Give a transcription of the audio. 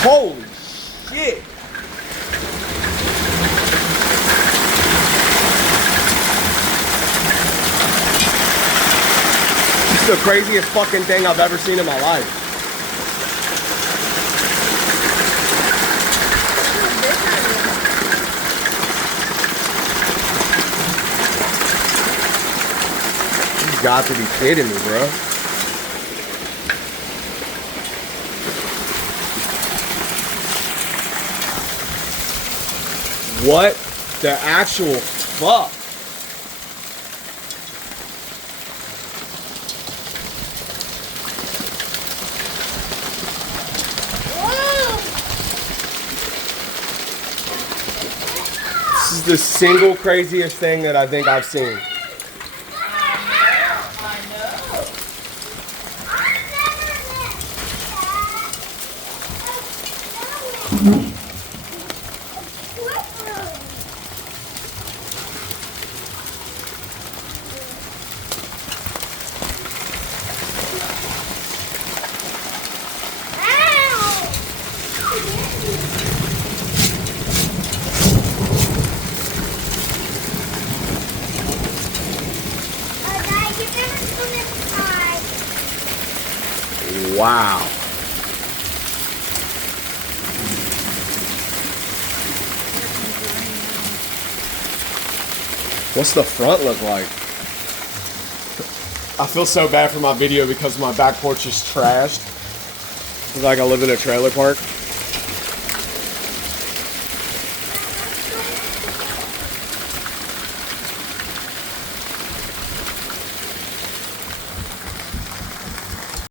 Holy shit. This is the craziest fucking thing I've ever seen in my life. You got to be kidding me, bro. What the actual fuck? This is the single craziest thing that I think I've seen. Wow. What's the front look like? I feel so bad for my video because my back porch is trashed. It's like I live in a trailer park.